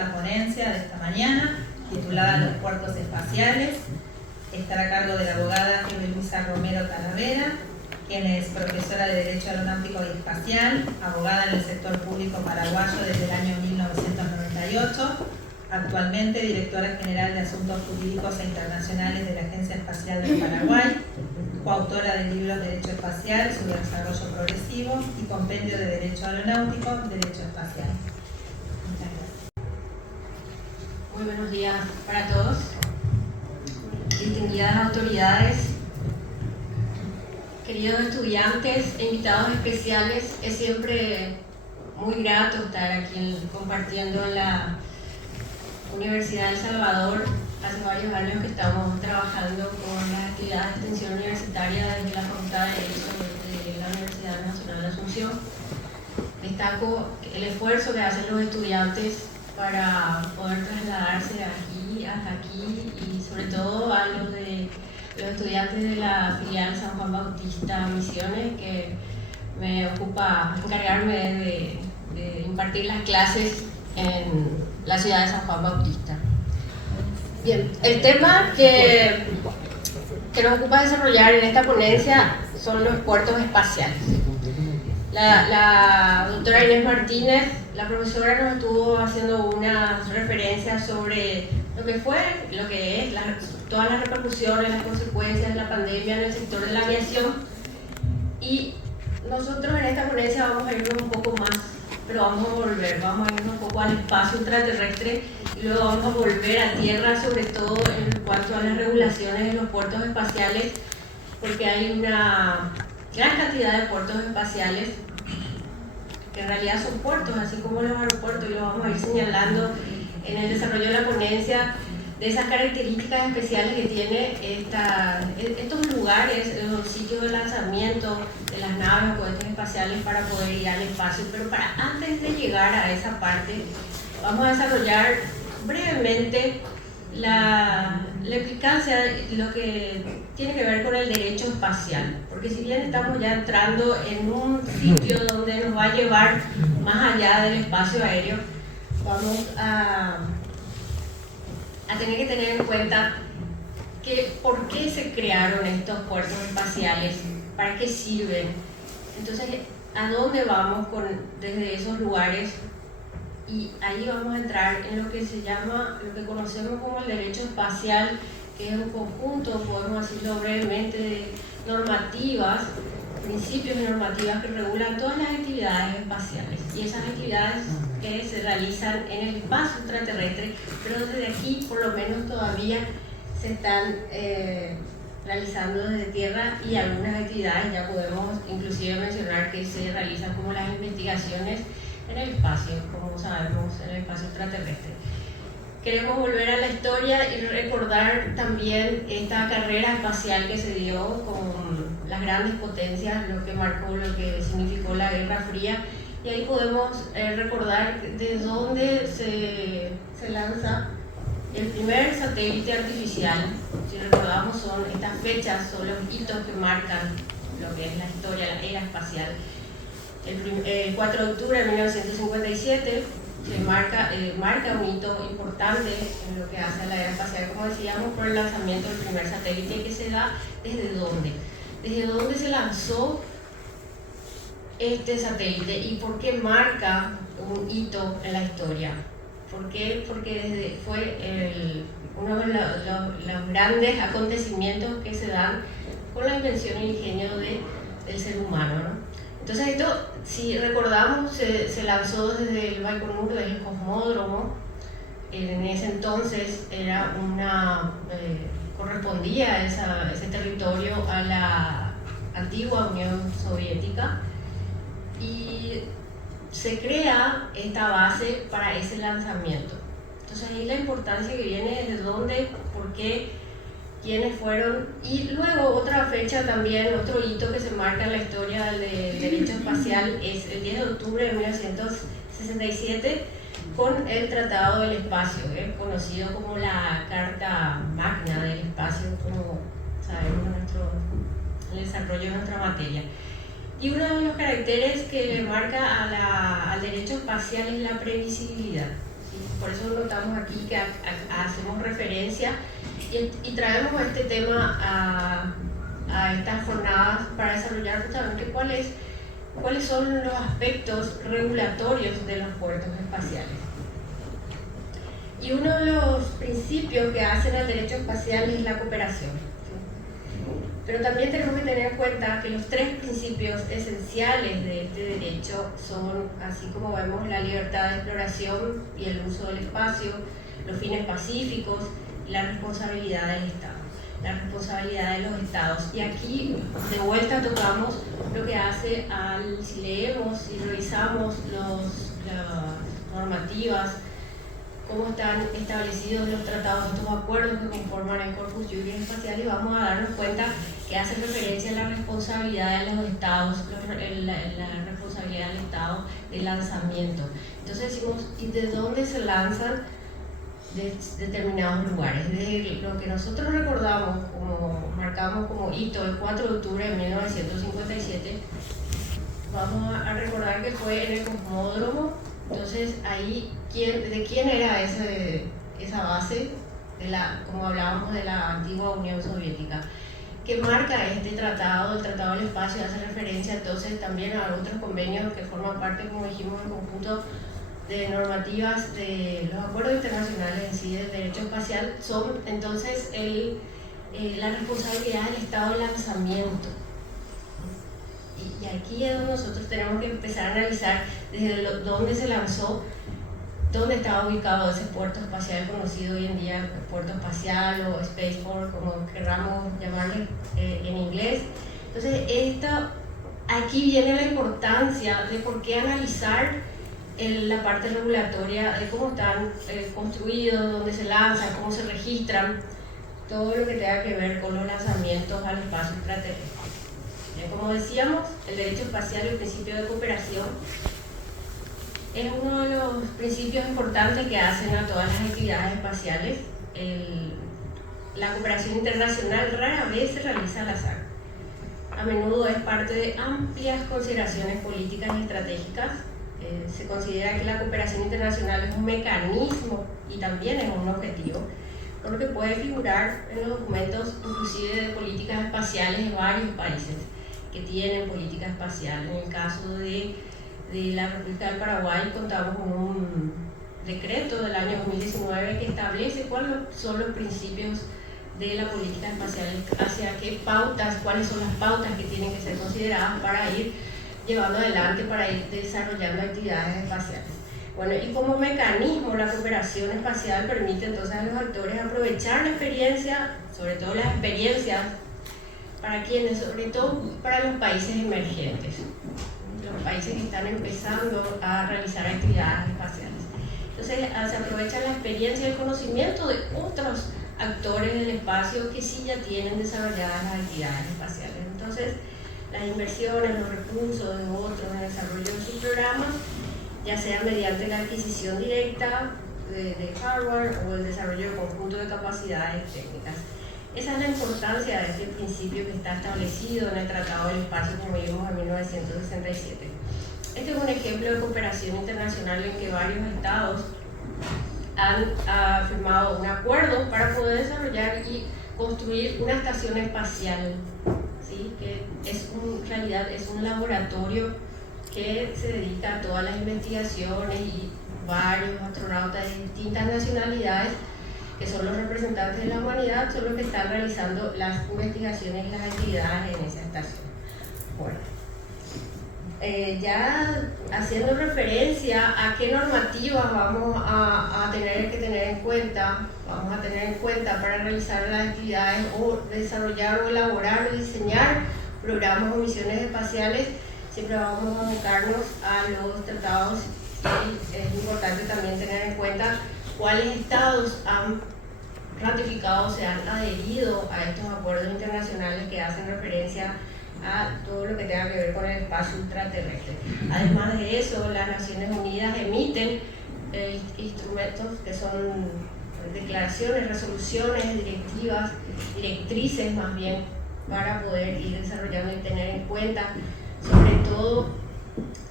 segunda ponencia de esta mañana, titulada Los puertos espaciales. Estará a cargo de la abogada Luisa Romero Talavera, quien es profesora de Derecho Aeronáutico y Espacial, abogada en el sector público paraguayo desde el año 1998, actualmente directora general de Asuntos Jurídicos e Internacionales de la Agencia Espacial del Paraguay, coautora del libro Derecho Espacial, su desarrollo progresivo y compendio de Derecho Aeronáutico, Derecho Espacial. Muchas gracias. Muy buenos días para todos, distinguidas autoridades, queridos estudiantes e invitados especiales. Es siempre muy grato estar aquí compartiendo en la Universidad de El Salvador. Hace varios años que estamos trabajando con las actividades de extensión universitaria desde la Facultad de Derecho de la Universidad Nacional de Asunción. Destaco el esfuerzo que hacen los estudiantes para poder trasladarse hasta aquí y sobre todo a los estudiantes de la filial San Juan Bautista Misiones, que me ocupa encargarme de impartir las clases en la ciudad de San Juan Bautista. Bien, el tema que nos ocupa desarrollar en esta ponencia son los puertos espaciales. La doctora Inés Martínez, la profesora, nos estuvo haciendo unas referencias sobre lo que es todas las repercusiones, las consecuencias de la pandemia en el sector de la aviación, y nosotros en esta ponencia vamos a irnos un poco más, pero vamos a irnos un poco al espacio ultraterrestre y luego vamos a volver a tierra, sobre todo en cuanto a las regulaciones de los puertos espaciales, porque hay una gran cantidad de puertos espaciales que en realidad son puertos, así como los aeropuertos, y lo vamos a ir señalando en el desarrollo de la ponencia, de esas características especiales que tiene estos lugares, los sitios de lanzamiento de las naves o cohetes espaciales para poder ir al espacio. Pero antes de llegar a esa parte, vamos a desarrollar brevemente la implicancia, lo que tiene que ver con el derecho espacial, porque si bien estamos ya entrando en un sitio donde nos va a llevar más allá del espacio aéreo, vamos a tener que tener en cuenta por qué se crearon estos puertos espaciales, para qué sirven. Entonces, ¿a dónde vamos desde esos lugares? Y ahí vamos a entrar en lo que conocemos como el derecho espacial, que es un conjunto, podemos decirlo brevemente, de normativas, principios y normativas que regulan todas las actividades espaciales, y esas actividades que se realizan en el espacio extraterrestre, pero desde aquí por lo menos todavía se están realizando desde tierra, y algunas actividades ya podemos inclusive mencionar que se realizan, como las investigaciones en el espacio, como sabemos, en el espacio extraterrestre. Queremos volver a la historia y recordar también esta carrera espacial que se dio con las grandes potencias, lo que marcó, lo que significó la Guerra Fría, y ahí podemos recordar de dónde se lanza el primer satélite artificial. Si recordamos, son estas fechas, son los hitos que marcan lo que es la historia, la era espacial. El 4 de octubre de 1957 se marca un hito importante en lo que hace a la era espacial, como decíamos, por el lanzamiento del primer satélite, que se da desde dónde se lanzó este satélite y por qué marca un hito en la historia. ¿Por qué? Porque fue uno de los grandes acontecimientos que se dan con la invención y el ingenio del ser humano, ¿no? Entonces esto, si recordamos, se lanzó desde el Baikonur, desde el cosmódromo. En ese entonces correspondía ese territorio a la antigua Unión Soviética, y se crea esta base para ese lanzamiento. Entonces ahí la importancia que viene desde dónde, por qué, quiénes fueron, y luego otra fecha también, otro hito que se marca en la historia del derecho espacial es el 10 de octubre de 1967 con el Tratado del Espacio, conocido como la Carta Magna del Espacio, como sabemos en el desarrollo de nuestra materia. Y uno de los caracteres que le marca al derecho espacial es la previsibilidad. ¿sí? Por eso notamos aquí que hacemos referencia y traemos este tema a estas jornadas para desarrollar justamente cuáles son los aspectos regulatorios de los puertos espaciales. Y uno de los principios que hacen al derecho espacial es la cooperación. ¿Sí? Pero también tenemos que tener en cuenta que los tres principios esenciales de este derecho son, así como vemos, la libertad de exploración y el uso del espacio, los fines pacíficos y la responsabilidad del Estado. La responsabilidad de los estados. Y aquí de vuelta tocamos lo que hace si leemos y revisamos las normativas, cómo están establecidos los tratados, estos acuerdos que conforman el Corpus Juris Espacial, y vamos a darnos cuenta que hace referencia a la responsabilidad de los estados, la responsabilidad del Estado de lanzamiento. Entonces decimos, ¿y de dónde se lanzan de determinados lugares? De lo que nosotros recordamos, marcamos como hito el 4 de octubre de 1957, vamos a recordar que fue en el Cosmódromo. Entonces ahí, ¿de quién era esa base? Como hablábamos de la antigua Unión Soviética, que marca este tratado, el Tratado del Espacio, hace referencia entonces también a otros convenios que forman parte, como dijimos, del conjunto de normativas de los acuerdos internacionales en sí del derecho espacial. Son entonces la responsabilidad del Estado de lanzamiento. Y aquí es donde nosotros tenemos que empezar a analizar desde dónde se lanzó, dónde estaba ubicado ese puerto espacial conocido hoy en día, puerto espacial o spaceport, como queramos llamarle en inglés. Entonces, aquí viene la importancia de por qué analizar la parte regulatoria de cómo están construidos, dónde se lanzan, cómo se registran, todo lo que tenga que ver con los lanzamientos al espacio extraterrestre. Como decíamos, el derecho espacial y el principio de cooperación es uno de los principios importantes que hacen a todas las actividades espaciales. La cooperación internacional rara vez se realiza al azar. A menudo es parte de amplias consideraciones políticas y estratégicas. Se considera que la cooperación internacional es un mecanismo y también es un objetivo, por lo que puede figurar en los documentos inclusive de políticas espaciales de varios países que tienen política espacial. En el caso de la República del Paraguay contamos con un decreto del año 2019 que establece cuáles son los principios de la política espacial, hacia qué pautas, cuáles son las pautas que tienen que ser consideradas para ir llevando adelante, para ir desarrollando actividades espaciales. Bueno, y como mecanismo, la cooperación espacial permite entonces a los actores aprovechar la experiencia, sobre todo las experiencias, ¿para quiénes? Sobre todo para los países emergentes, los países que están empezando a realizar actividades espaciales. Entonces, se aprovecha la experiencia y el conocimiento de otros actores del espacio que sí ya tienen desarrolladas las actividades espaciales. Entonces, las inversiones, los recursos de otros en el desarrollo de sus programas, ya sea mediante la adquisición directa de hardware o el desarrollo de conjunto de capacidades técnicas. Esa es la importancia de este principio que está establecido en el Tratado del Espacio, como vimos en 1967. Este es un ejemplo de cooperación internacional en que varios estados han firmado un acuerdo para poder desarrollar y construir una estación espacial, ¿sí? Que en realidad es un laboratorio que se dedica a todas las investigaciones, y varios astronautas de distintas nacionalidades, que son los representantes de la humanidad, son los que están realizando las investigaciones y las actividades en esa estación. Bueno, ya haciendo referencia a qué normativas vamos a tener que tener en cuenta, vamos a tener en cuenta para realizar las actividades o desarrollar o elaborar o diseñar programas o misiones espaciales, siempre vamos a abocarnos a los tratados, y es importante también tener en cuenta cuáles estados han ratificado, se han adherido a estos acuerdos internacionales que hacen referencia a todo lo que tenga que ver con el espacio ultraterrestre. Además de eso, las Naciones Unidas emiten instrumentos que son declaraciones, resoluciones, directivas, directrices más bien, para poder ir desarrollando y tener en cuenta, sobre todo,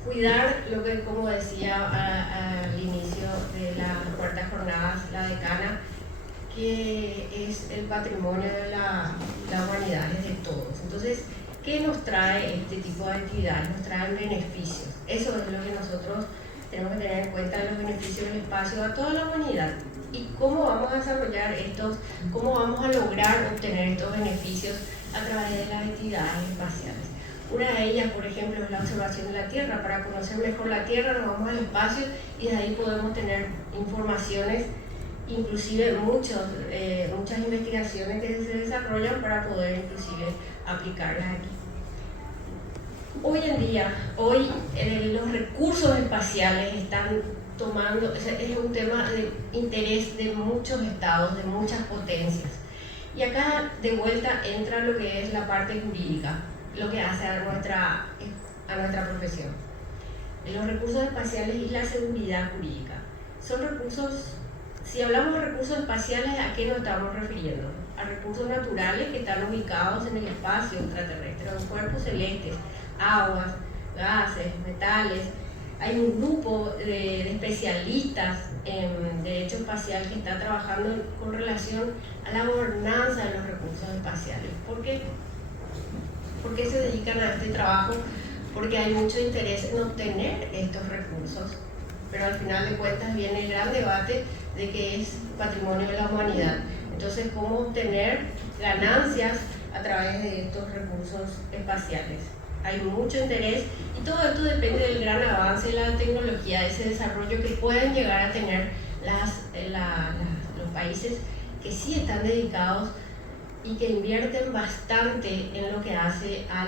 cuidar lo que, como decía al inicio de la que es el patrimonio de la humanidad, es de todos. Entonces, ¿qué nos trae este tipo de actividades? Nos traen beneficios. Eso es lo que nosotros tenemos que tener en cuenta, los beneficios del espacio a toda la humanidad. ¿Y cómo vamos a desarrollar estos, cómo vamos a lograr obtener estos beneficios a través de las actividades espaciales? Una de ellas, por ejemplo, es la observación de la Tierra. Para conocer mejor la Tierra nos vamos al espacio y de ahí podemos tener informaciones, inclusive muchas investigaciones que se desarrollan para poder inclusive aplicarlas aquí. Hoy en día, los recursos espaciales están tomando, es un tema de interés de muchos estados, de muchas potencias. Y acá de vuelta entra lo que es la parte jurídica, lo que hace a nuestra profesión. Los recursos espaciales y la seguridad jurídica. Son recursos, si hablamos de recursos espaciales, ¿a qué nos estamos refiriendo? A recursos naturales que están ubicados en el espacio extraterrestre, en cuerpos celestes, aguas, gases, metales. Hay un grupo de especialistas en derecho espacial que está trabajando con relación a la gobernanza de los recursos espaciales. ¿Por qué? ¿Por qué se dedican a este trabajo? Porque hay mucho interés en obtener estos recursos, pero al final de cuentas viene el gran debate de que es patrimonio de la humanidad. Entonces, ¿cómo obtener ganancias a través de estos recursos espaciales? Hay mucho interés y todo esto depende del gran avance de la tecnología, de ese desarrollo que pueden llegar a tener los países que sí están dedicados y que invierten bastante en lo que hace a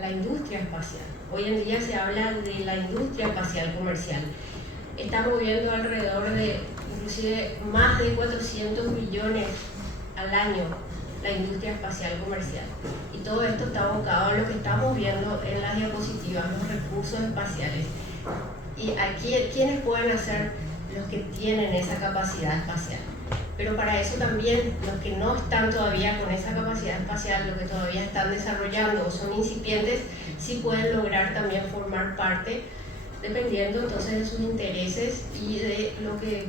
la industria espacial. Hoy en día se habla de la industria espacial comercial. Está moviendo alrededor de inclusive más de 400 millones al año la industria espacial comercial. Y todo esto está abocado a lo que estamos viendo en las diapositivas, los recursos espaciales. Y aquí, ¿quiénes pueden hacer? Los que tienen esa capacidad espacial. Pero para eso también los que no están todavía con esa capacidad espacial, los que todavía están desarrollando o son incipientes, sí pueden lograr también formar parte, dependiendo entonces de sus intereses y de lo que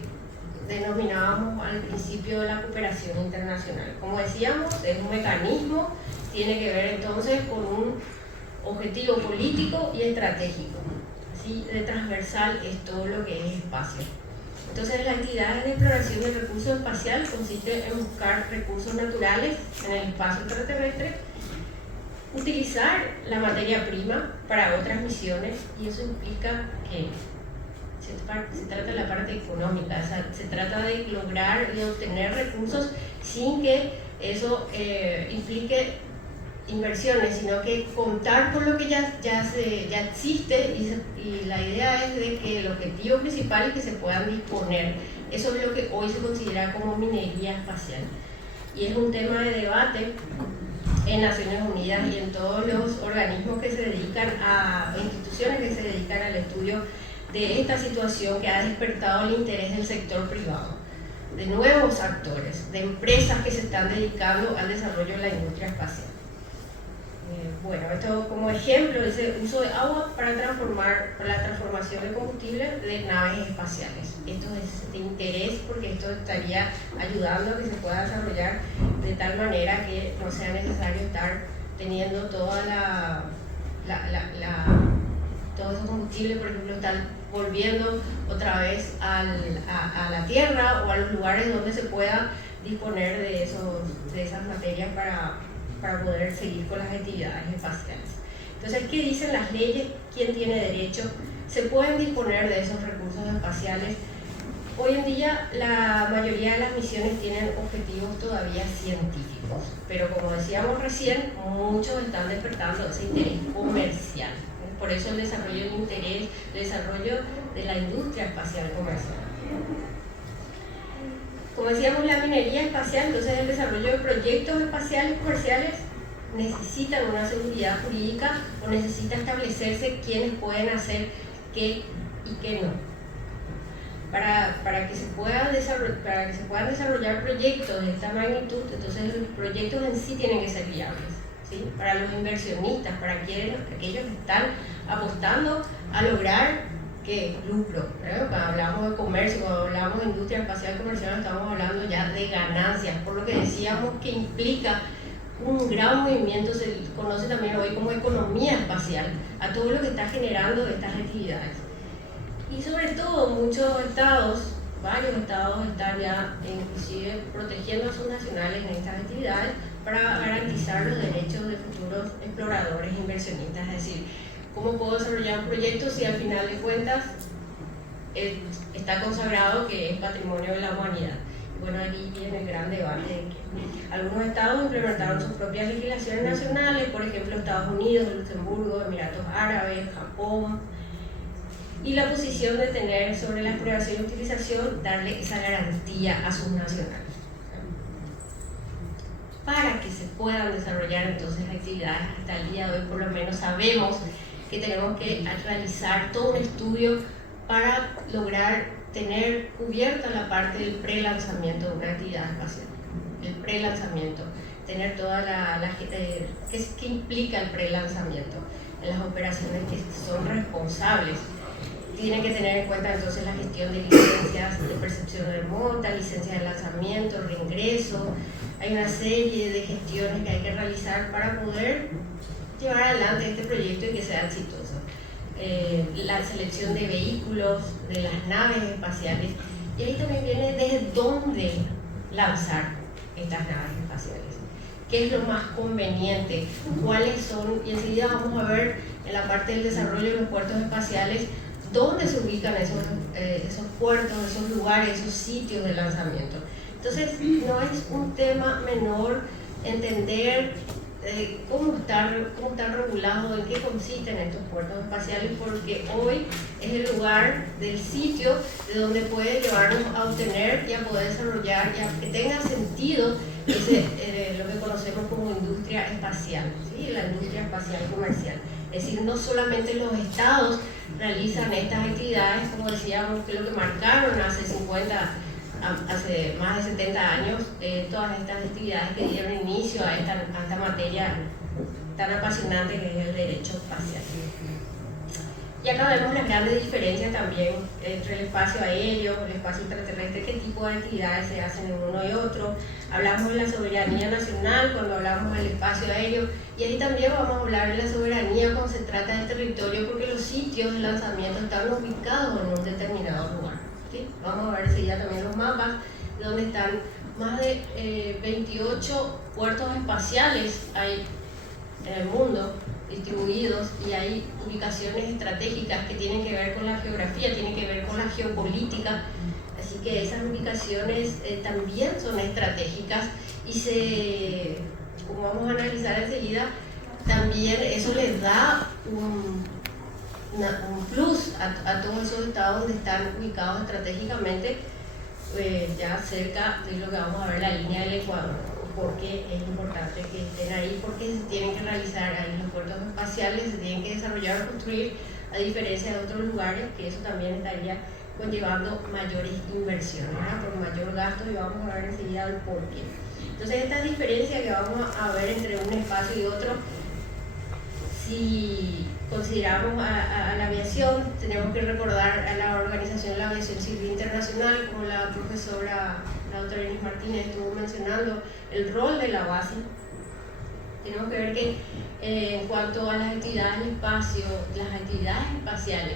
denominábamos al principio de la cooperación internacional. Como decíamos, es un mecanismo, tiene que ver entonces con un objetivo político y estratégico. Así de transversal es todo lo que es espacio. Entonces, las actividades de exploración del recurso espacial consiste en buscar recursos naturales en el espacio extraterrestre, utilizar la materia prima para otras misiones, y eso implica que se trata de la parte económica, o sea, se trata de lograr y obtener recursos sin que eso implique inversiones, sino que contar con lo que ya existe, y la idea es de que el objetivo principal es que se puedan disponer. Eso es lo que hoy se considera como minería espacial, y es un tema de debate en Naciones Unidas y en todos los organismos que se dedican instituciones que se dedican al estudio de esta situación que ha despertado el interés del sector privado, de nuevos actores, de empresas que se están dedicando al desarrollo de la industria espacial. Bueno, esto como ejemplo es el uso de agua para la transformación de combustible de naves espaciales. Esto es de interés porque esto estaría ayudando a que se pueda desarrollar de tal manera que no sea necesario estar teniendo todos esos combustibles, por ejemplo, están volviendo otra vez a la Tierra o a los lugares donde se pueda disponer de esas materias para poder seguir con las actividades espaciales. Entonces, ¿qué dicen las leyes? ¿Quién tiene derecho? ¿Se pueden disponer de esos recursos espaciales? Hoy en día la mayoría de las misiones tienen objetivos todavía científicos, pero como decíamos recién, muchos están despertando ese interés comercial. Por eso el desarrollo de la industria espacial comercial. Como decíamos, la minería espacial, entonces el desarrollo de proyectos espaciales comerciales necesitan una seguridad jurídica o necesita establecerse quiénes pueden hacer qué y qué no. Para que se puedan desarrollar proyectos de esta magnitud, entonces los proyectos en sí tienen que ser viables, ¿sí? Para los inversionistas, para aquellos que están apostando a lograr ¿qué? Lucro. Cuando hablamos de comercio, cuando hablamos de industria espacial comercial, estamos hablando ya de ganancias, por lo que decíamos que implica un gran movimiento, se conoce también hoy como economía espacial, a todo lo que está generando estas actividades. Y sobre todo muchos estados, varios estados están ya inclusive protegiendo a sus nacionales en estas actividades para garantizar los derechos de futuros exploradores e inversionistas. Es decir, ¿cómo puedo desarrollar un proyecto si al final de cuentas está consagrado que es patrimonio de la humanidad? Bueno, aquí viene el gran debate de que algunos estados implementaron sus propias legislaciones nacionales, por ejemplo Estados Unidos, Luxemburgo, Emiratos Árabes, Japón, y la posición de tener sobre la exploración y utilización, darle esa garantía a sus nacionales para que se puedan desarrollar entonces actividades. Hasta el día de hoy por lo menos sabemos que tenemos que realizar todo un estudio para lograr tener cubierta la parte del pre-lanzamiento de una actividad espacial. El pre-lanzamiento, tener toda ¿qué implica el pre-lanzamiento? En las operaciones que son responsables. Tienen que tener en cuenta entonces la gestión de licencias de percepción remota, licencias de lanzamiento, reingreso. Hay una serie de gestiones que hay que realizar para poder llevar adelante este proyecto y que sea exitoso. La selección de vehículos, de las naves espaciales, y ahí también viene desde dónde lanzar estas naves espaciales, qué es lo más conveniente, cuáles son, y enseguida vamos a ver en la parte del desarrollo de los puertos espaciales dónde se ubican esos puertos, esos lugares, esos sitios de lanzamiento. Entonces no es un tema menor entender cómo están regulados, en qué consisten estos puertos espaciales, porque hoy es el lugar del sitio de donde puede llevarnos a obtener y a poder desarrollar y a que tenga sentido lo que conocemos como industria espacial, ¿sí? La industria espacial comercial. Es decir, no solamente los estados realizan estas actividades, como decíamos, que lo que marcaron hace más de 70 años, todas estas actividades que dieron inicio a esta materia tan apasionante que es el derecho espacial. Y acá vemos las grandes diferencias también entre el espacio aéreo, el espacio extraterrestre, qué tipo de actividades se hacen en uno y otro. Hablamos de la soberanía nacional cuando hablamos del espacio aéreo, y ahí también vamos a hablar de la soberanía cuando se trata de territorio, porque los sitios de lanzamiento están ubicados en un determinado lugar. ¿Sí? Vamos a ver enseguida también los mapas de donde están más de 28 puertos espaciales hay en el mundo distribuidos, y hay ubicaciones estratégicas que tienen que ver con la geografía, tienen que ver con la geopolítica, así que esas ubicaciones también son estratégicas, y como vamos a analizar enseguida, también eso les da un plus a todos esos estados donde están ubicados estratégicamente, ya cerca de lo que vamos a ver, la línea del Ecuador. ¿Por qué es importante que estén ahí? Porque se tienen que realizar ahí los puertos espaciales, se tienen que desarrollar o construir, a diferencia de otros lugares, que eso también estaría conllevando mayores inversiones, ¿no? Por mayor gasto, y vamos a ver enseguida el por qué. Entonces, esta diferencia que vamos a ver entre un espacio y otro, si consideramos a la aviación, tenemos que recordar a la Organización de la Aviación Civil Internacional, como la profesora, la doctora Inés Martínez estuvo mencionando, el rol de la base. Tenemos que ver que en cuanto a las actividades del espacio, las actividades espaciales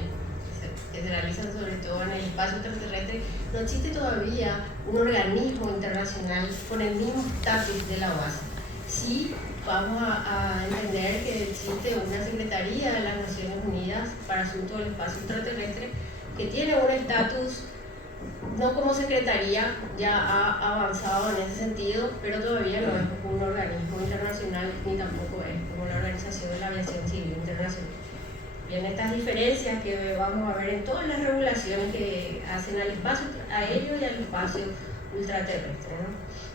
que se realizan sobre todo en el espacio extraterrestre, no existe todavía un organismo internacional con el mismo estatus de la base. Sí, vamos a entender que existe una Secretaría de las Naciones Unidas para Asuntos del Espacio Extraterrestre que tiene un estatus, no como secretaría, ya ha avanzado en ese sentido, pero todavía no es un organismo internacional ni tampoco es como la Organización de la Aviación Civil Internacional. Bien, estas diferencias que vamos a ver en todas las regulaciones que hacen al espacio aéreo y al espacio ultraterrestre, ¿no?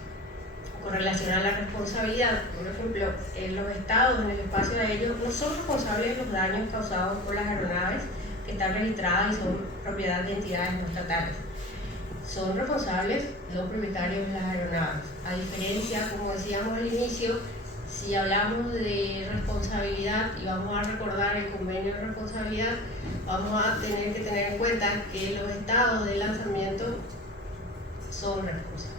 Con relación a la responsabilidad, por ejemplo, los estados en el espacio aéreo no son responsables de los daños causados por las aeronaves que están registradas y son propiedad de entidades no estatales. Son responsables los propietarios de las aeronaves. A diferencia, como decíamos al inicio, si hablamos de responsabilidad y vamos a recordar el convenio de responsabilidad, vamos a tener que tener en cuenta que los estados de lanzamiento son responsables.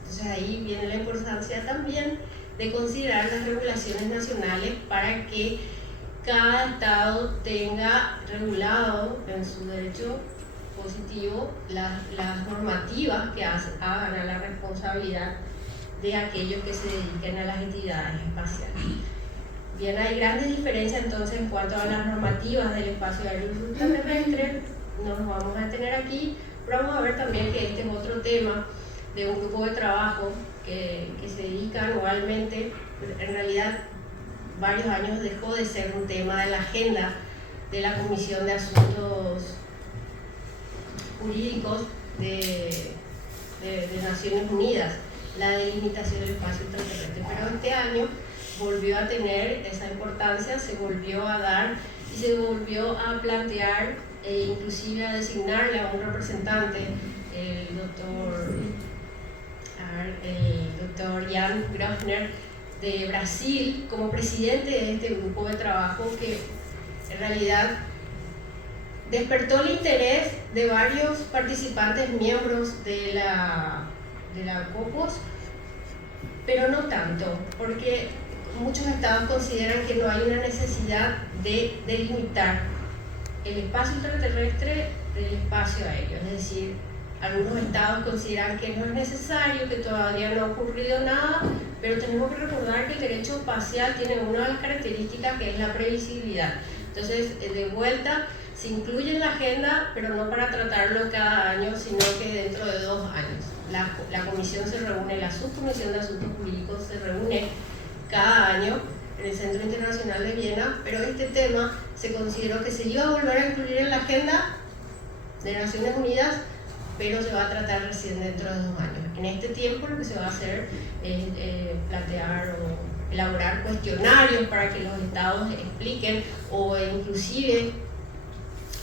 Entonces ahí viene la importancia también de considerar las regulaciones nacionales para que cada estado tenga regulado en su derecho positivo las normativas que hagan a la responsabilidad de aquellos que se dediquen a las entidades espaciales. Bien, hay grandes diferencias entonces en cuanto a las normativas del espacio aéreo y ultraterrestre. No nos vamos a detener aquí, pero vamos a ver también que este es otro tema de un grupo de trabajo que se dedica anualmente. En realidad, varios años dejó de ser un tema de la agenda de la Comisión de Asuntos Jurídicos de Naciones Unidas, la delimitación del espacio extraterrestre, pero este año volvió a tener esa importancia, se volvió a dar y se volvió a plantear e inclusive a designarle a un representante, el doctor Jan Grosner de Brasil, como presidente de este grupo de trabajo que en realidad despertó el interés de varios participantes miembros de la COPOS, pero no tanto, porque muchos estados consideran que no hay una necesidad de delimitar el espacio extraterrestre del espacio aéreo, es decir, algunos estados consideran que no es necesario, que todavía no ha ocurrido nada, pero tenemos que recordar que el derecho espacial tiene una de las características que es la previsibilidad. Entonces, de vuelta, se incluye en la agenda, pero no para tratarlo cada año, sino que dentro de 2 años. La comisión se reúne, la subcomisión de asuntos jurídicos se reúne cada año en el Centro Internacional de Viena, pero este tema se consideró que se iba a volver a incluir en la agenda de Naciones Unidas, pero se va a tratar recién dentro de 2 años. En este tiempo lo que se va a hacer es plantear o elaborar cuestionarios para que los estados expliquen o inclusive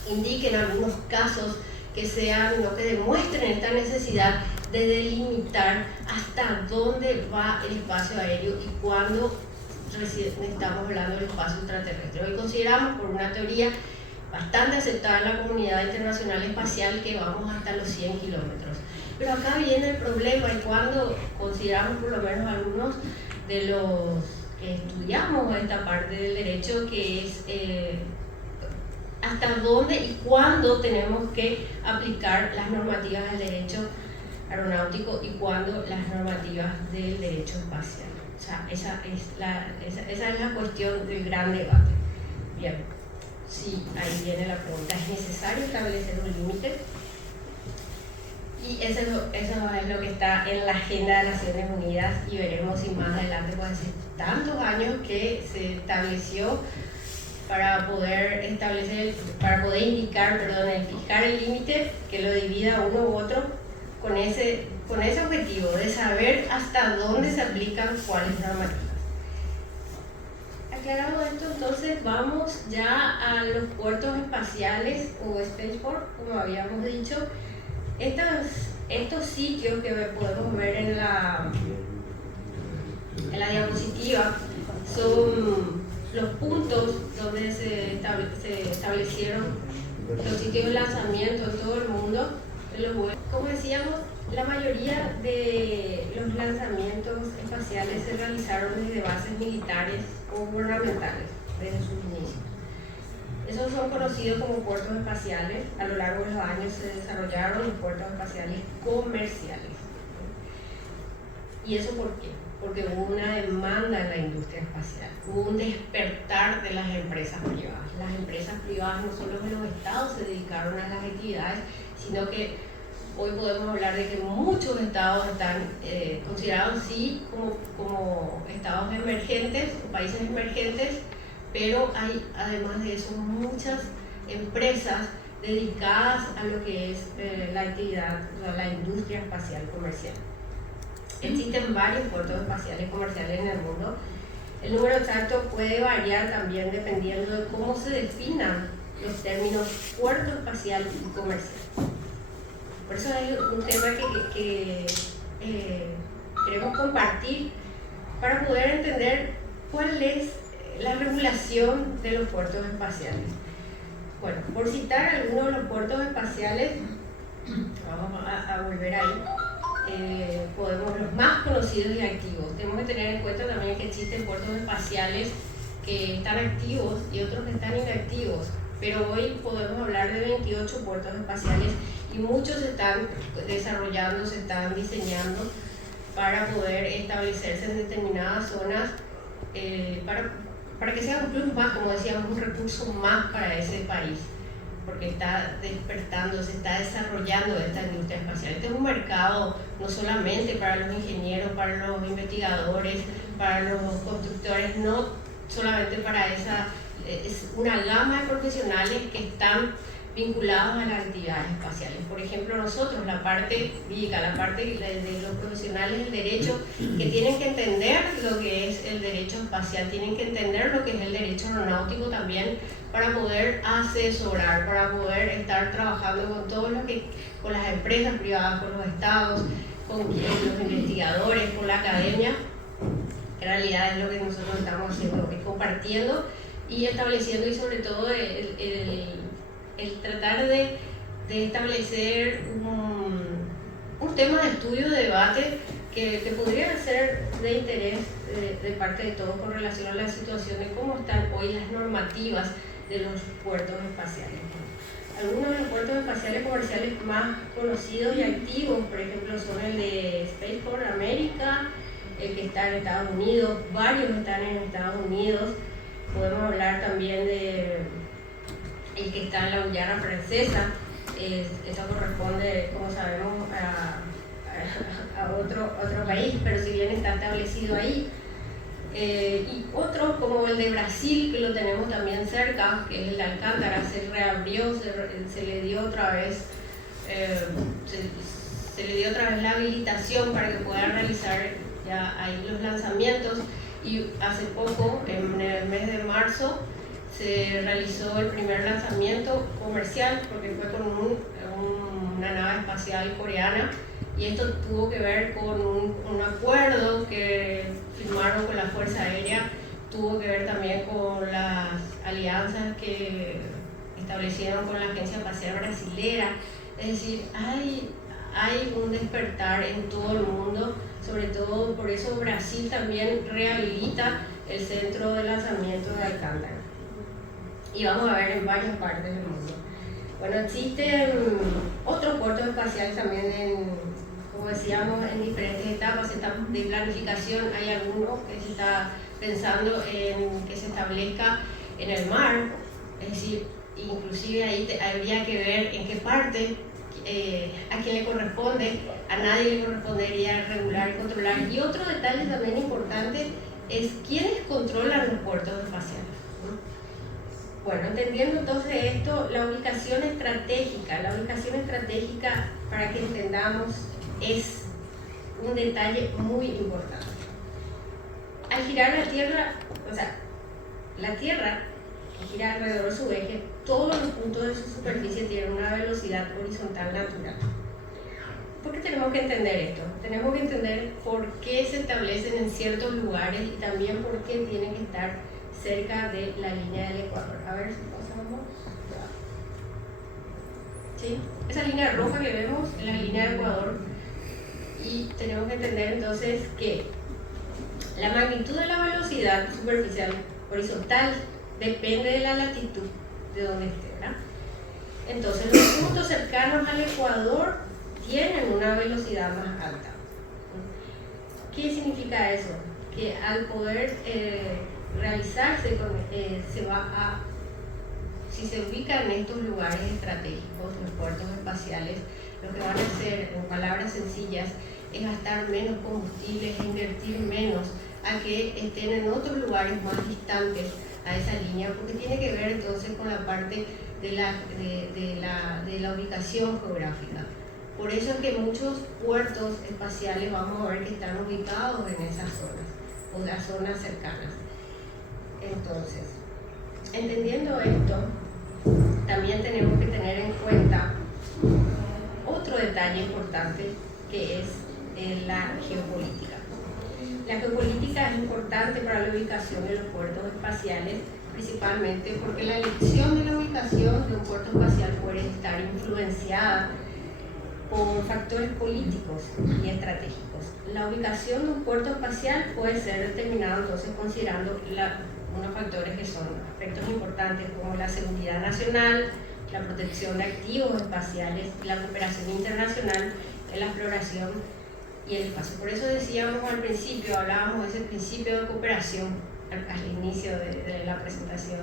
indiquen algunos casos que sean lo que demuestren esta necesidad de delimitar hasta dónde va el espacio aéreo y cuándo estamos hablando del espacio extraterrestre. Hoy consideramos por una teoría bastante aceptada en la comunidad internacional espacial que vamos hasta los 100 kilómetros. Pero acá viene el problema y cuando consideramos por lo menos algunos de los que estudiamos esta parte del derecho que es hasta dónde y cuándo tenemos que aplicar las normativas del derecho aeronáutico y cuándo las normativas del derecho espacial. O sea, esa es la cuestión del gran debate. Bien, sí, ahí viene la pregunta. ¿Es necesario establecer un límite? Y eso es lo que está en la agenda de Naciones Unidas y veremos si más adelante, pues hace tantos años que se estableció para poder fijar el límite que lo divida uno u otro con ese objetivo de saber hasta dónde se aplican cuáles normativas. Aclarado esto, entonces vamos ya a los puertos espaciales o spaceport, como habíamos dicho. Estos sitios que podemos ver en la diapositiva son los puntos donde se establecieron los sitios de lanzamiento en todo el mundo. Como decíamos, la mayoría de los lanzamientos espaciales se realizaron desde bases militares o gubernamentales desde sus inicios. Esos son conocidos como puertos espaciales. A lo largo de los años se desarrollaron los puertos espaciales comerciales. ¿Y eso por qué? Porque hubo una demanda en la industria espacial, hubo un despertar de las empresas privadas. Las empresas privadas no solo en los estados se dedicaron a las actividades, sino que hoy podemos hablar de que muchos estados están considerados sí como estados emergentes, países emergentes, pero hay además de eso muchas empresas dedicadas a lo que es la actividad, la industria espacial comercial. Existen varios puertos espaciales comerciales en el mundo. El número exacto puede variar también dependiendo de cómo se definan los términos puerto espacial y comercial. Por eso es un tema que queremos compartir para poder entender ¿cuál es la regulación de los puertos espaciales? Bueno, por citar algunos de los puertos espaciales, vamos a volver ahí, podemos, los más conocidos y activos. Tenemos que tener en cuenta también que existen puertos espaciales que están activos y otros que están inactivos, pero hoy podemos hablar de 28 puertos espaciales y muchos se están desarrollando, se están diseñando para poder establecerse en determinadas zonas, para que sea un plus más, como decíamos, un recurso más para ese país, porque está despertando, se está desarrollando esta industria espacial. Este es un mercado no solamente para los ingenieros, para los investigadores, para los constructores, no solamente para esa, es una gama de profesionales que están vinculados a las actividades espaciales. Por ejemplo, nosotros, la parte médica, la parte de los profesionales del derecho, que tienen que entender lo que es el derecho espacial, tienen que entender lo que es el derecho aeronáutico también, para poder asesorar, para poder estar trabajando con todos los que, con las empresas privadas, con los estados, con los investigadores, con la academia. En realidad es lo que nosotros estamos haciendo, es compartiendo y estableciendo, y sobre todo el tratar de establecer un tema de estudio, de debate que podría ser de interés de parte de todos con relación a la situación de cómo están hoy las normativas de los puertos espaciales. Algunos de los puertos espaciales comerciales más conocidos y activos, por ejemplo, son el de Spaceport América, el que está en Estados Unidos, varios están en Estados Unidos. Podemos hablar también de el que está en la Guyana Francesa, eso corresponde, como sabemos, a otro país, pero si bien está establecido ahí. Y otros como el de Brasil, que lo tenemos también cerca, que es el de Alcántara, se reabrió, se le dio otra vez se le dio otra vez la habilitación para que puedan realizar ya ahí los lanzamientos, y hace poco, en el mes de marzo, se realizó el primer lanzamiento comercial, porque fue con una nave espacial coreana, y esto tuvo que ver con un acuerdo que firmaron con la Fuerza Aérea, tuvo que ver también con las alianzas que establecieron con la Agencia Espacial Brasilera. Es decir, hay un despertar en todo el mundo, sobre todo por eso Brasil también rehabilita el centro de lanzamiento de Alcántara. Y vamos a ver en varias partes del mundo. Bueno, existen otros puertos espaciales también, como decíamos, en diferentes etapas de planificación. Hay algunos que se está pensando en que se establezca en el mar, es decir, inclusive ahí habría que ver en qué parte, a quién le corresponde, a nadie le correspondería regular y controlar. Y otro detalle también importante es quiénes controlan los puertos espaciales. Bueno, entendiendo entonces esto, la ubicación estratégica, para que entendamos, es un detalle muy importante. Al girar la Tierra, o sea, la Tierra gira alrededor de su eje, todos los puntos de su superficie tienen una velocidad horizontal natural. ¿Por qué tenemos que entender esto? Tenemos que entender por qué se establecen en ciertos lugares y también por qué tienen que estar cerca de la línea del Ecuador. A ver si pasamos. ¿Sí? Esa línea roja que vemos es la línea del Ecuador, y tenemos que entender entonces que la magnitud de la velocidad superficial horizontal depende de la latitud de donde esté, ¿verdad? Entonces los puntos cercanos al Ecuador tienen una velocidad más alta. ¿Qué significa eso? Que al poder realizarse, si se ubican en estos lugares estratégicos, los puertos espaciales, lo que van a hacer, en palabras sencillas, es gastar menos combustible, es invertir menos a que estén en otros lugares más distantes a esa línea, porque tiene que ver entonces con la parte de la ubicación geográfica. Por eso es que muchos puertos espaciales vamos a ver que están ubicados en esas zonas, o las zonas cercanas. Entonces, entendiendo esto, también tenemos que tener en cuenta otro detalle importante, que es la geopolítica. La geopolítica es importante para la ubicación de los puertos espaciales, principalmente porque la elección de la ubicación de un puerto espacial puede estar influenciada por factores políticos y estratégicos. La ubicación de un puerto espacial puede ser determinada entonces considerando unos factores que son aspectos importantes como la seguridad nacional, la protección de activos espaciales, la cooperación internacional en la exploración y el espacio. Por eso decíamos al principio, hablábamos de ese principio de cooperación al inicio de la presentación.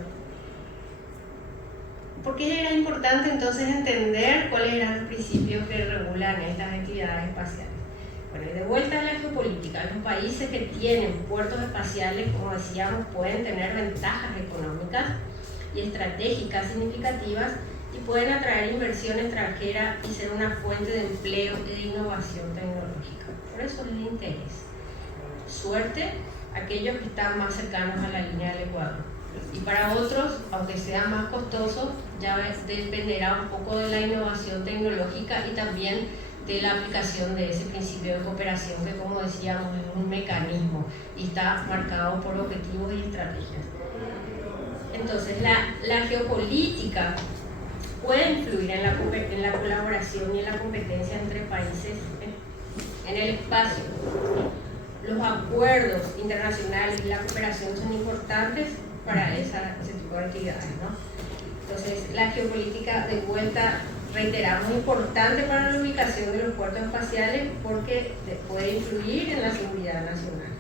¿Por qué era importante entonces entender cuáles eran los principios que regulan estas actividades espaciales? Bueno, y de vuelta a la geopolítica, los países que tienen puertos espaciales, como decíamos, pueden tener ventajas económicas y estratégicas significativas y pueden atraer inversión extranjera y ser una fuente de empleo y de innovación tecnológica. Por eso les interesa. Suerte aquellos que están más cercanos a la línea del Ecuador. Y para otros, aunque sea más costoso, ya dependerá un poco de la innovación tecnológica y también de la aplicación de ese principio de cooperación que, como decíamos, es un mecanismo y está marcado por objetivos y estrategias. Entonces, la geopolítica puede influir en la colaboración y en la competencia entre países en el espacio. Los acuerdos internacionales y la cooperación son importantes para ese tipo de actividades, ¿no? Entonces, la geopolítica, de vuelta, reiteramos, importante para la ubicación de los puertos espaciales porque puede influir en la seguridad nacional.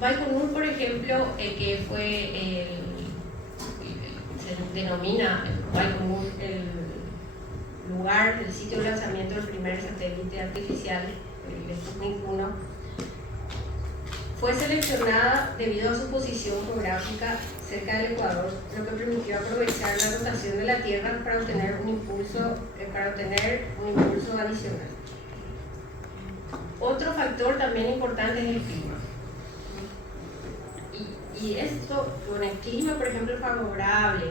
Baikonur, por ejemplo, que fue se denomina Baikonur el lugar, el sitio de lanzamiento del primer satélite artificial, el Sputnik 1, fue seleccionada debido a su posición geográfica cerca del Ecuador, lo que permitió aprovechar la rotación de la Tierra para obtener un impulso adicional. Otro factor también importante es el clima. Y esto, con el clima, por ejemplo, favorable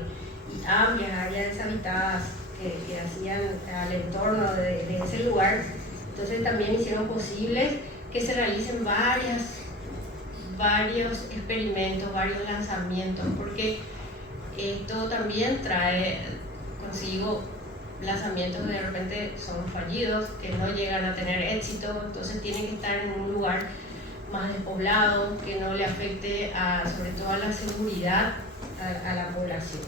y amplias áreas deshabitadas que hacían al entorno de ese lugar, entonces también hicieron posible que se realicen varios experimentos, varios lanzamientos, porque esto también trae consigo lanzamientos que de repente son fallidos, que no llegan a tener éxito, entonces tienen que estar en un lugar más despoblado, que no le afecte sobre todo a la seguridad a la población.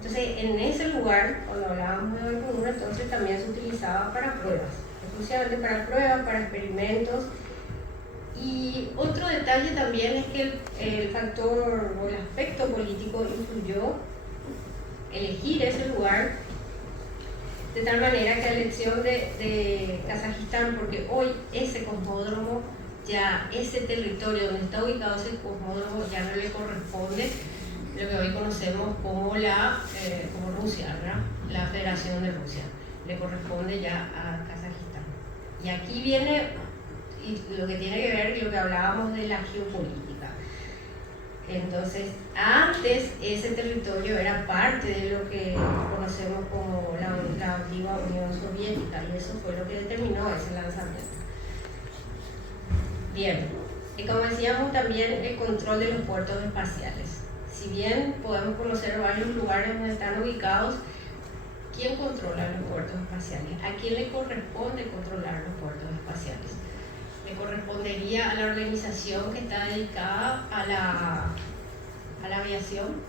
Entonces, en ese lugar, cuando hablábamos de Baikonur, entonces también se utilizaba para pruebas, exclusivamente para pruebas, para experimentos. Y otro detalle también es que el factor o el aspecto político influyó elegir ese lugar de tal manera que la elección de Kazajistán, porque hoy ese cosmódromo, ya ese territorio donde está ubicado ese cosmódromo ya no le corresponde lo que hoy conocemos como como Rusia, ¿verdad? La Federación de Rusia, le corresponde ya a Kazajistán. Y aquí viene lo que tiene que ver con lo que hablábamos de la geopolítica. Entonces, antes ese territorio era parte de lo que conocemos como la antigua Unión Soviética, y eso fue lo que determinó ese lanzamiento. Bien, y como decíamos también el control de los puertos espaciales. Si bien podemos conocer varios lugares donde están ubicados, ¿quién controla los puertos espaciales? ¿A quién le corresponde controlar los puertos espaciales? Le correspondería a la organización que está dedicada a la aviación,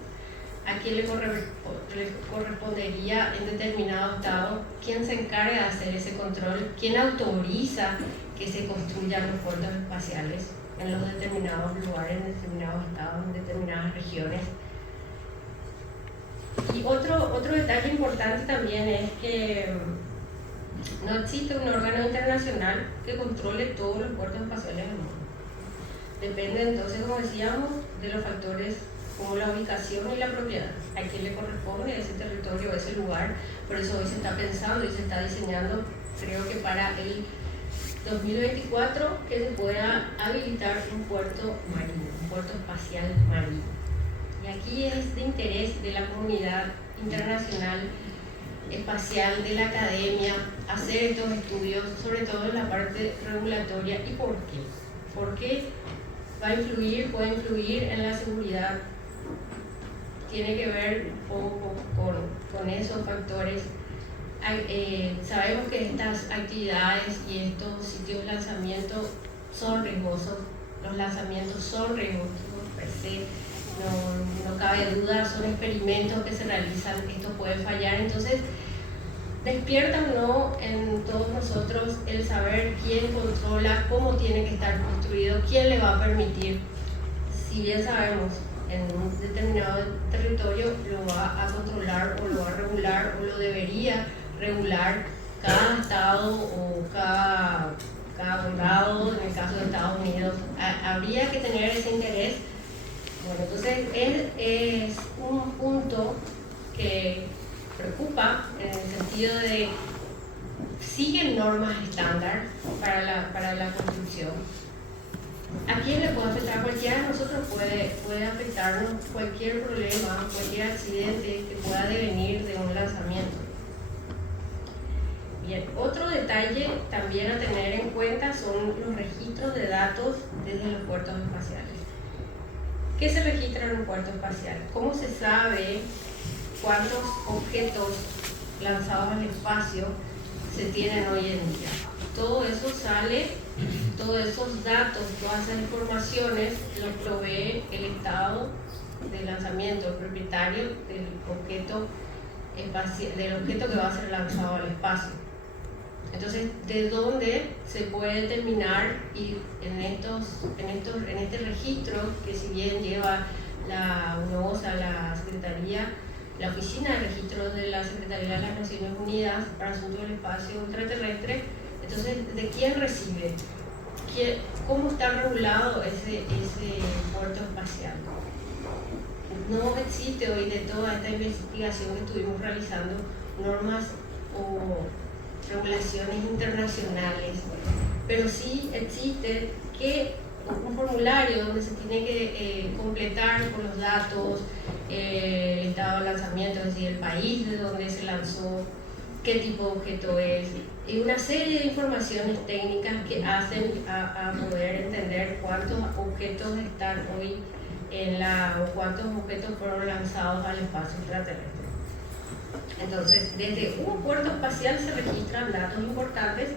a quién le correspondería en determinado estado, quién se encarga de hacer ese control, quién autoriza que se construyan los puertos espaciales en los determinados lugares, en determinados estados, en determinadas regiones. Y otro detalle importante también es que no existe un órgano internacional que controle todos los puertos espaciales del mundo. Depende entonces, como decíamos, de los factores como la ubicación y la propiedad. A quién le corresponde ese territorio, ese lugar. Por eso hoy se está pensando y se está diseñando, creo que para el 2024, que se pueda habilitar un puerto marino, un puerto espacial marino. Y aquí es de interés de la comunidad internacional espacial, de la academia, hacer estos estudios, sobre todo en la parte regulatoria. ¿Y por qué? porque puede influir en la seguridad. Tiene que ver un poco con esos factores. Sabemos que estas actividades y estos sitios de lanzamiento son riesgosos. Los lanzamientos son riesgosos per se, no cabe duda, son experimentos que se realizan, esto puede fallar. Entonces, despierta o no en todos nosotros el saber quién controla, cómo tiene que estar construido, quién le va a permitir. Si bien sabemos en un determinado territorio lo va a controlar o lo va a regular o lo debería regular cada estado o cada condado, en el caso de Estados Unidos, habría que tener ese interés. Bueno, entonces es un punto que preocupa en el sentido de siguen normas estándar para la construcción. ¿A quién le puede afectar? Cualquiera de nosotros puede afectarnos cualquier problema, cualquier accidente que pueda devenir de un lanzamiento. Bien, otro detalle también a tener en cuenta son los registros de datos desde los puertos espaciales. ¿Qué se registra en un puerto espacial? ¿Cómo se sabe cuántos objetos lanzados al espacio se tienen hoy en día? Todo eso sale, todos esos datos, todas esas informaciones los provee el estado de lanzamiento, el propietario del objeto que va a ser lanzado al espacio. Entonces, ¿de dónde se puede determinar? Y en este registro, que si bien lleva la UNOSA, la Secretaría, la Oficina de Registros de la Secretaría de las Naciones Unidas para Asuntos del Espacio Extraterrestre, entonces, ¿de quién recibe? ¿Cómo está regulado ese puerto espacial? No existe hoy, de toda esta investigación que estuvimos realizando, normas o regulaciones internacionales, pero sí existe un formulario donde se tiene que completar con los datos, el estado de lanzamiento, es decir, el país de donde se lanzó, qué tipo de objeto es, y una serie de informaciones técnicas que hacen a poder entender cuántos objetos están hoy o cuántos objetos fueron lanzados al espacio extraterrestre. Entonces, desde un puerto espacial se registran datos importantes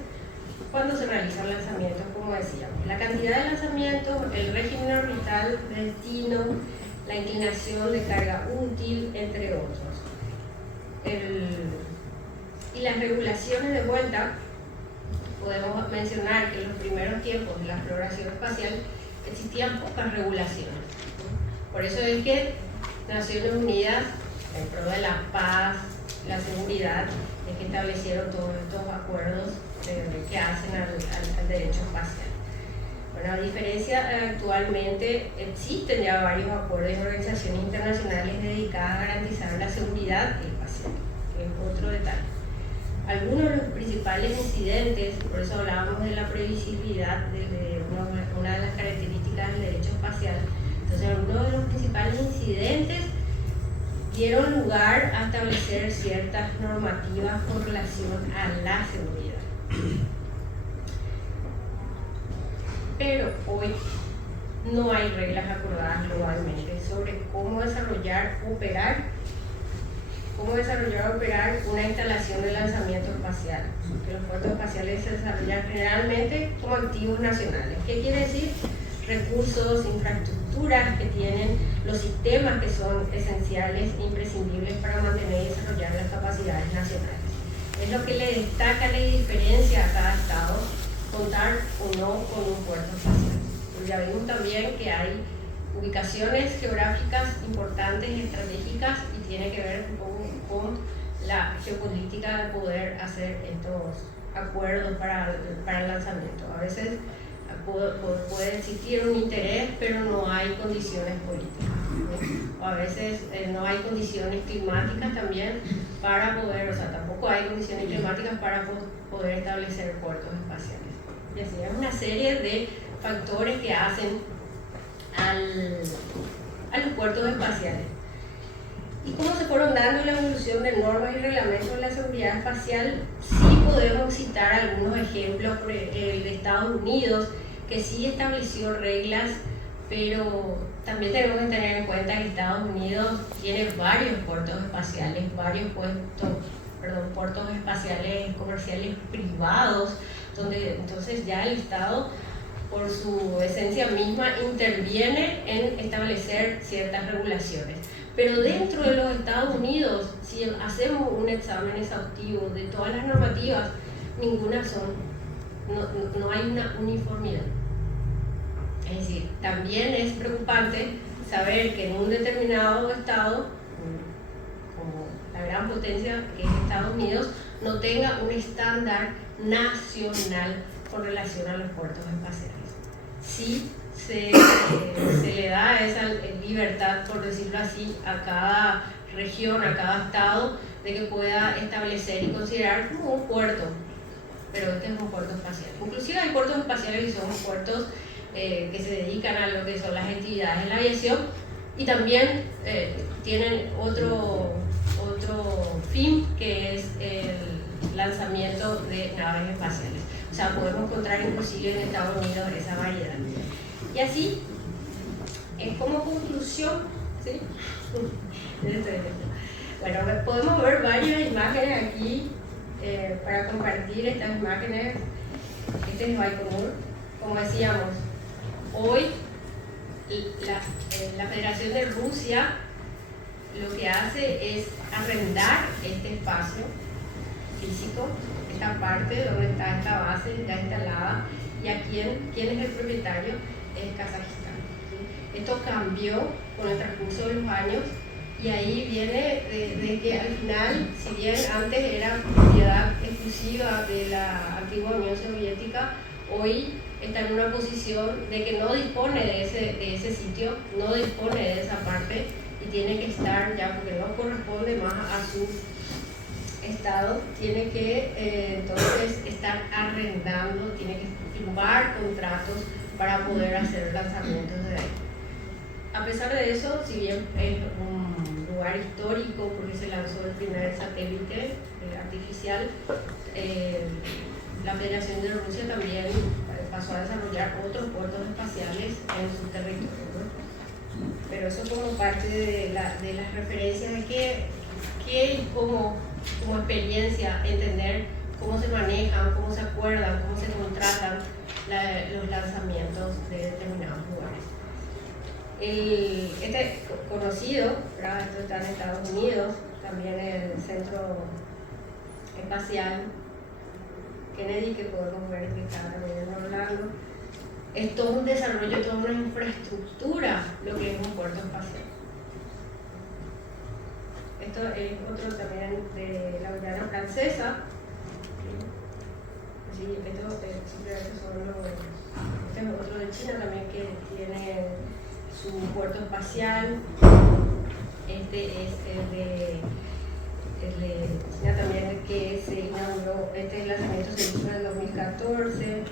cuando se realizan lanzamientos, como decíamos. La cantidad de lanzamientos, el régimen orbital, destino, la inclinación de carga útil, entre otros. Y las regulaciones de vuelta, podemos mencionar que en los primeros tiempos de la exploración espacial existían pocas regulaciones. Por eso es que Naciones Unidas, en pro de la paz, la seguridad, es que establecieron todos estos acuerdos que hacen al derecho espacial. Bueno, a diferencia, actualmente existen ya varios acuerdos y organizaciones internacionales dedicadas a garantizar la seguridad espacial, que es otro detalle. Algunos de los principales incidentes, por eso hablábamos de la previsibilidad, de una de las características del derecho espacial. Entonces, algunos de los principales incidentes dieron lugar a establecer ciertas normativas con relación a la seguridad. Pero hoy no hay reglas acordadas globalmente sobre cómo desarrollar o operar una instalación de lanzamiento espacial. Que los puertos espaciales se desarrollan generalmente como activos nacionales. ¿Qué quiere decir? Recursos, infraestructuras que tienen los sistemas que son esenciales e imprescindibles para mantener y desarrollar las capacidades nacionales. Es lo que le destaca, le diferencia a cada estado contar o no con un puerto espacial. Pues ya vimos también que hay ubicaciones geográficas importantes, estratégicas, y tiene que ver un poco con la geopolítica de poder hacer estos acuerdos para el lanzamiento. A veces puede existir un interés, pero no hay condiciones políticas, ¿no? O a veces no hay condiciones climáticas también para poder, tampoco hay condiciones climáticas para poder establecer puertos espaciales. Y así es una serie de factores que hacen a los puertos espaciales. ¿Y cómo se fueron dando la evolución de normas y reglamentos de la seguridad espacial? Sí podemos citar algunos ejemplos. El de Estados Unidos, que sí estableció reglas, pero también tenemos que tener en cuenta que Estados Unidos tiene varios puertos espaciales, puertos espaciales comerciales privados, donde entonces ya el Estado, por su esencia misma, interviene en establecer ciertas regulaciones. Pero dentro de los Estados Unidos, si hacemos un examen exhaustivo de todas las normativas, ninguna no hay una uniformidad. Es decir, también es preocupante saber que en un determinado estado, como la gran potencia que es Estados Unidos, no tenga un estándar nacional con relación a los puertos espaciales. Sí se le da esa libertad, por decirlo así, a cada región, a cada estado, de que pueda establecer y considerar como un puerto, pero este es un puerto espacial. Inclusive hay puertos espaciales que son puertos que se dedican a lo que son las actividades de la aviación y también tienen otro fin, que es el lanzamiento de naves espaciales. O sea, podemos encontrar inclusive en Estados Unidos esa variedad. Y así, como conclusión, ¿sí? Bueno, podemos ver varias imágenes aquí para compartir estas imágenes. Este es Baikonur. Como decíamos, hoy la Federación de Rusia lo que hace es arrendar este espacio físico, esta parte donde está esta base ya instalada, y a quién es el propietario, es Kazajistán. ¿Sí? Esto cambió con el transcurso de los años, y ahí viene de que al final, si bien antes era propiedad exclusiva de la antigua Unión Soviética, hoy está en una posición de que no dispone de ese sitio, no dispone de esa parte, y tiene que estar ya, porque no corresponde más a su estado, tiene que entonces estar arrendando, tiene que firmar contratos para poder hacer lanzamientos de ahí. A pesar de eso, si bien es un lugar histórico porque se lanzó el primer satélite artificial, la Federación de Rusia también pasó a desarrollar otros puertos espaciales en su territorio, ¿no? Pero eso como parte de las referencias de que como experiencia entender cómo se manejan, cómo se acuerdan, cómo se contratan los lanzamientos de determinados lugares. Este conocido, ¿verdad? Esto está en Estados Unidos, también el Centro Espacial Kennedy, que podemos ver que está también en Orlando. Es todo un desarrollo, toda una infraestructura lo que es un puerto espacial. Esto es otro también de la Guayana Francesa. Sí, esto simplemente son este es otro de China también que tiene su puerto espacial. Este es el de China también, que se inauguró, este lanzamiento se hizo en el 2014.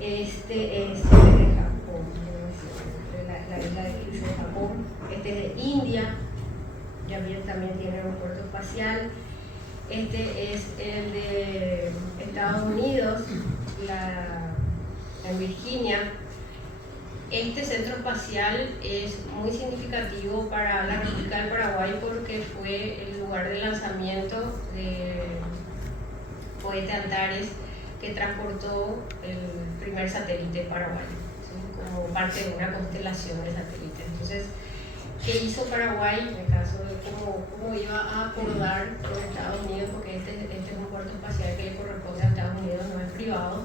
Este es de Japón, la isla de Kyushu, Japón. Este es de India, también tiene un puerto espacial. Este es el de Estados Unidos, en Virginia. Este centro espacial es muy significativo para la República del Paraguay porque fue el lugar de lanzamiento del cohete Antares, que transportó el primer satélite paraguayo, ¿sí? Como parte de una constelación de satélites. Entonces, ¿qué hizo Paraguay en el caso de cómo iba a acordar con Estados Unidos? Porque este es un puerto espacial que le corresponde a Estados Unidos, no es privado.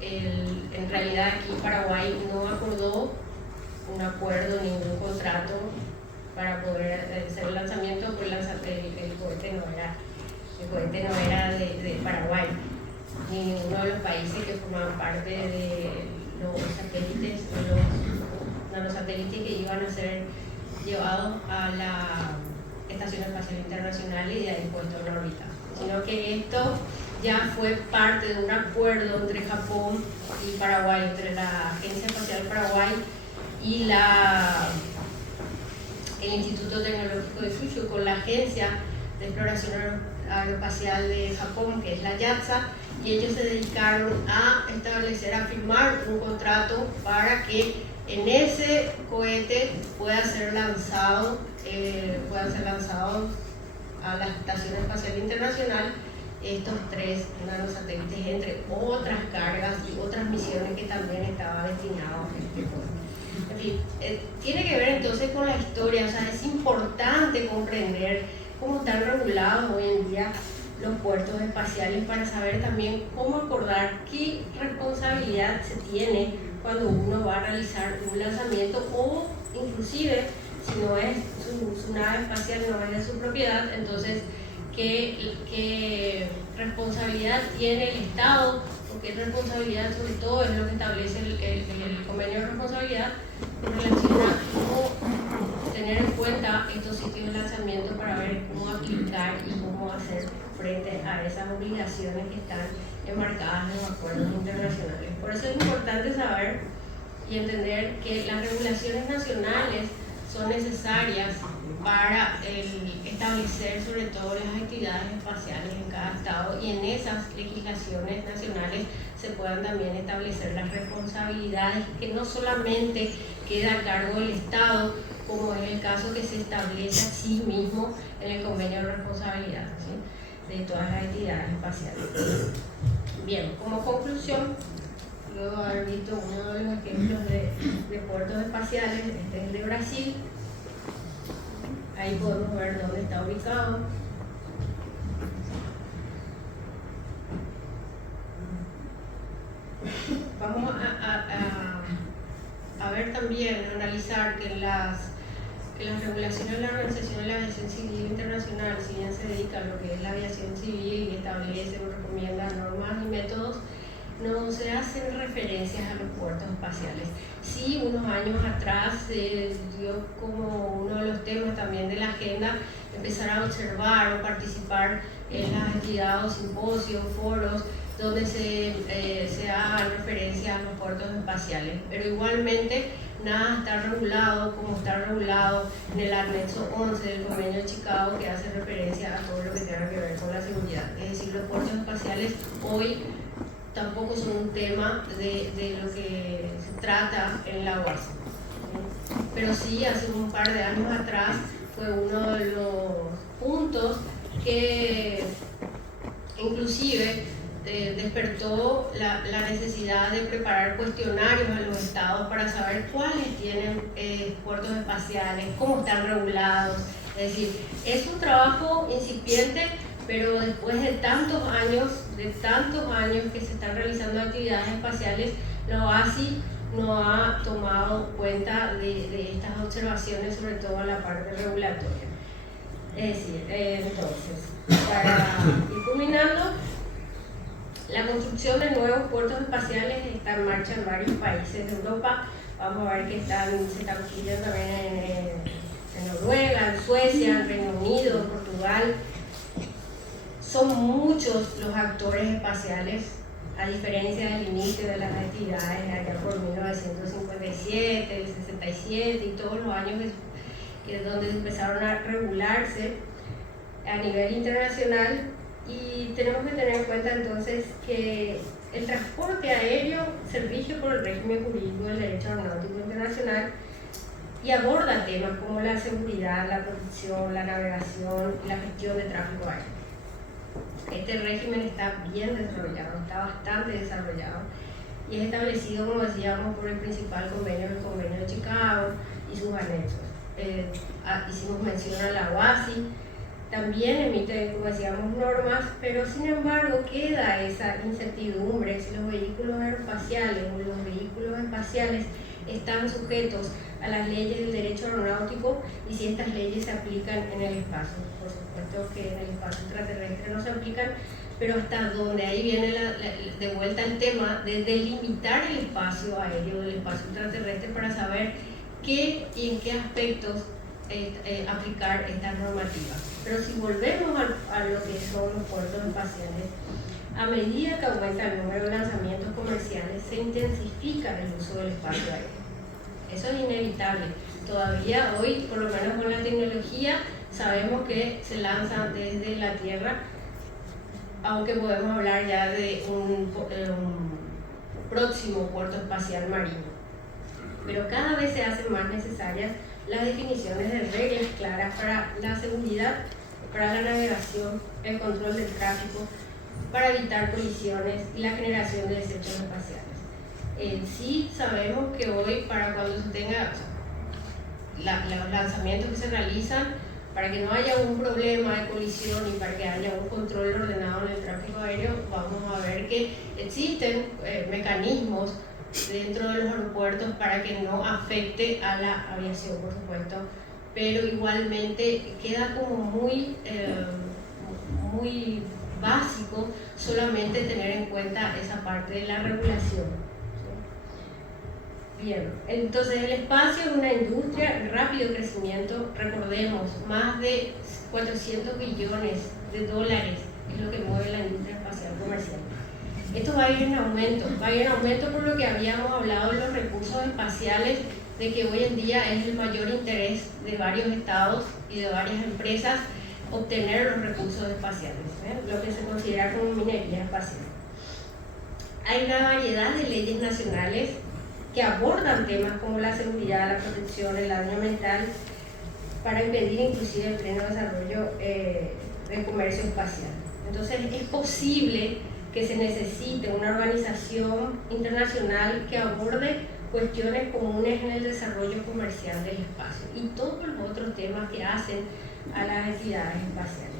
En realidad aquí Paraguay no acordó un acuerdo, ningún contrato para poder hacer el lanzamiento, porque el cohete no era de Paraguay, ni ninguno de los países que formaban parte de los satélites, los nanosatélites que iban a ser llevados a la Estación Espacial Internacional y de ahí puestos en órbita, sino que esto ya fue parte de un acuerdo entre Japón y Paraguay, entre la Agencia Espacial Paraguay y el Instituto Tecnológico de Kyushu, con la Agencia de Exploración Aeroespacial de Japón, que es la JAXA, y ellos se dedicaron a establecer, a firmar un contrato para que en ese cohete pueda ser lanzado a la Estación Espacial Internacional estos 3 nanosatélites, entre otras cargas y otras misiones que también estaban destinados a este cohete. En fin, tiene que ver entonces con la historia. O sea, es importante comprender cómo están regulados hoy en día los puertos espaciales para saber también cómo acordar qué responsabilidad se tiene cuando uno va a realizar un lanzamiento, o inclusive si no es su nave espacial, no es de su propiedad, entonces qué responsabilidad tiene el Estado, o qué responsabilidad, sobre todo es lo que establece el convenio de responsabilidad en relación a cómo tener en cuenta estos sitios de lanzamiento para ver cómo aplicar y cómo hacer frente a esas obligaciones que están enmarcadas en los acuerdos internacionales. Por eso es importante saber y entender que las regulaciones nacionales son necesarias para establecer sobre todo las actividades espaciales en cada estado, y en esas legislaciones nacionales se puedan también establecer las responsabilidades que no solamente queda a cargo del Estado, como es el caso que se establece a sí mismo en el convenio de responsabilidad, ¿sí?, de todas las actividades espaciales. Bien, como conclusión, luego de haber visto uno de los ejemplos de puertos espaciales, este es el de Brasil. Ahí podemos ver dónde está ubicado. Vamos a ver también, analizar que las regulaciones de la Organización de la Aviación Civil Internacional, si bien se dedica a lo que es la aviación civil y establece o recomienda normas y métodos, no se hacen referencias a los puertos espaciales. Sí, unos años atrás se dio como uno de los temas también de la agenda empezar a observar o participar en las actividades o simposios, foros, donde se haga referencia a los puertos espaciales. Pero igualmente nada está regulado como está regulado en el anexo 11 del Convenio de Chicago, que hace referencia a todo lo que tenga que ver con la seguridad. Es decir, los puertos espaciales hoy tampoco son un tema de lo que se trata en la UAS. Pero sí, hace un par de años atrás fue uno de los puntos que inclusive despertó la necesidad de preparar cuestionarios a los estados para saber cuáles tienen puertos espaciales, cómo están regulados. Es decir, es un trabajo incipiente, pero después de tantos años que se están realizando actividades espaciales, la OASI no ha tomado cuenta de estas observaciones, sobre todo en la parte regulatoria. Es decir, entonces, para ir culminando, la construcción de nuevos puertos espaciales está en marcha en varios países de Europa. Vamos a ver que se están construyendo también en Noruega, en Suecia, en Reino Unido, en Portugal. Son muchos los actores espaciales, a diferencia del inicio de las actividades allá por 1957, el 67 y todos los años donde empezaron a regularse a nivel internacional. Y tenemos que tener en cuenta entonces que el transporte aéreo se rige por el régimen jurídico del derecho aeronáutico internacional y aborda temas como la seguridad, la protección, la navegación y la gestión de tráfico aéreo. Este régimen está bien desarrollado, está bastante desarrollado y es establecido, como decíamos, por el principal convenio, el Convenio de Chicago y sus anexos. Hicimos mención a la OASI, también emite, como decíamos, normas, pero sin embargo queda esa incertidumbre si los vehículos aeroespaciales o los vehículos espaciales están sujetos a las leyes del derecho aeronáutico y si estas leyes se aplican en el espacio. Por supuesto que en el espacio extraterrestre no se aplican, pero hasta donde ahí viene de vuelta el tema de delimitar el espacio aéreo del espacio extraterrestre para saber qué y en qué aspectos aplicar estas normativas. Pero si volvemos a lo que son los puertos espaciales, a medida que aumenta el número de lanzamientos comerciales, se intensifica el uso del espacio aéreo. Eso es inevitable. Todavía hoy, por lo menos con la tecnología, sabemos que se lanzan desde la Tierra aunque podemos hablar ya de un próximo puerto espacial marino. Pero cada vez se hacen más necesarias las definiciones de reglas claras para la seguridad, para la navegación, el control del tráfico, para evitar colisiones y la generación de desechos espaciales. Sí sabemos que hoy, para cuando se tenga los lanzamientos que se realizan, para que no haya un problema de colisión y para que haya un control ordenado en el tráfico aéreo, vamos a ver que existen mecanismos dentro de los aeropuertos para que no afecte a la aviación, por supuesto, pero igualmente queda como muy básico solamente tener en cuenta esa parte de la regulación. Bien, entonces el espacio es una industria de rápido crecimiento, recordemos, más de 400 billones de dólares es lo que mueve la industria espacial comercial. Esto va a ir en aumento por lo que habíamos hablado de los recursos espaciales, de que hoy en día es el mayor interés de varios estados y de varias empresas obtener los recursos espaciales, lo que se considera como minería espacial. Hay una variedad de leyes nacionales que abordan temas como la seguridad, la protección, el daño ambiental, para impedir inclusive el pleno desarrollo del comercio espacial. Entonces es posible que se necesite una organización internacional que aborde cuestiones comunes en el desarrollo comercial del espacio y todos los otros temas que hacen a las actividades espaciales.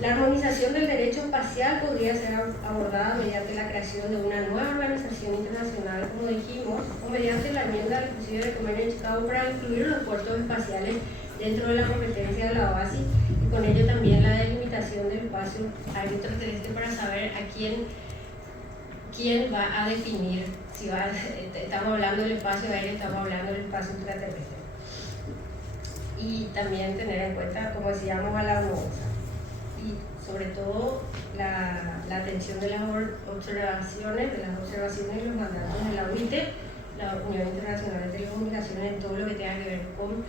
La armonización del derecho espacial podría ser abordada mediante la creación de una nueva organización internacional, como dijimos, o mediante la enmienda inclusive de Convenio de Chicago para incluir los puertos espaciales dentro de la competencia de la OASI, y con ello también la delimitación del espacio aéreo terrestre para saber a quién va a definir, si estamos hablando del espacio aéreo, estamos hablando del espacio ultraterrestre. Y también tener en cuenta, como decíamos, a la ONUOSA. Y sobre todo la atención de las observaciones y los mandatos de la UIT, la Unión Internacional de Telecomunicaciones, en todo lo que tenga que ver con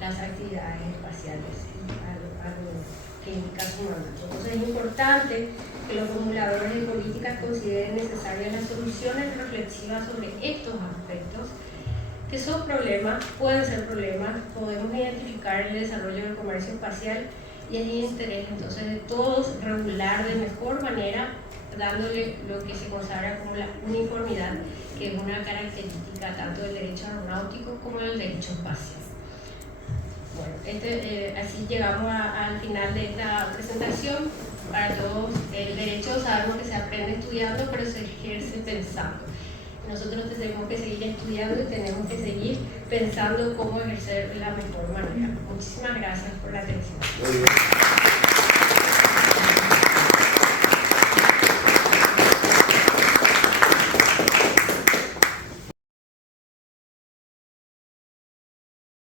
las actividades espaciales y a lo que indica su mandato. Entonces es importante que los formuladores de políticas consideren necesarias las soluciones reflexivas sobre estos aspectos, que son problemas, pueden ser problemas, podemos identificar el desarrollo del comercio espacial y hay interés entonces de todos regular de mejor manera, dándole lo que se consagra como la uniformidad, que es una característica tanto del derecho aeronáutico como del derecho espacial. Bueno, así llegamos al final de esta presentación. Para todos, el derecho sabemos que se aprende estudiando, pero se ejerce pensando. Nosotros tenemos que seguir estudiando y tenemos que seguir pensando cómo ejercer de la mejor manera. Muchísimas gracias por la atención.